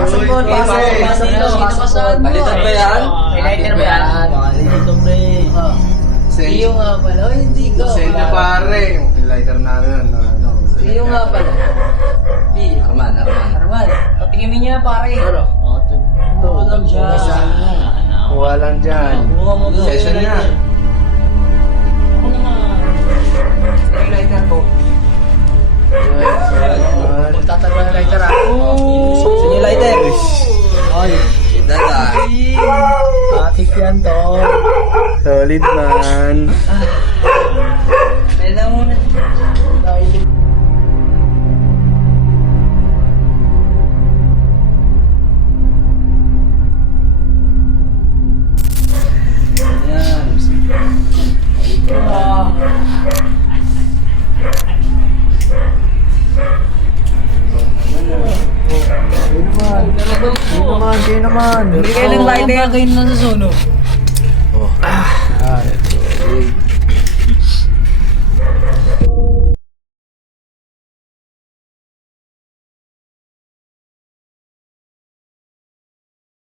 Pasok po, pasok. Balitan ba yan? May lighter ba yan? Dito, pre. Iyo nga pala. Oh, hindi ka. Send na pare. Yung lighter namin. Iyo nga pala. Iyo. Arman. Arman, patingin niya pare. Pero, Oo lang siya. Kuha lang dyan. Session na. Ako naman. Yung lighter ko. Magtatagal na lighter ah. sino yung lighter? Ay. Ito na. Atik yan to. Solid man. Pwede na muna. Kayo naman. Bigay ng lighter. Kayo na sa sunog. Oh.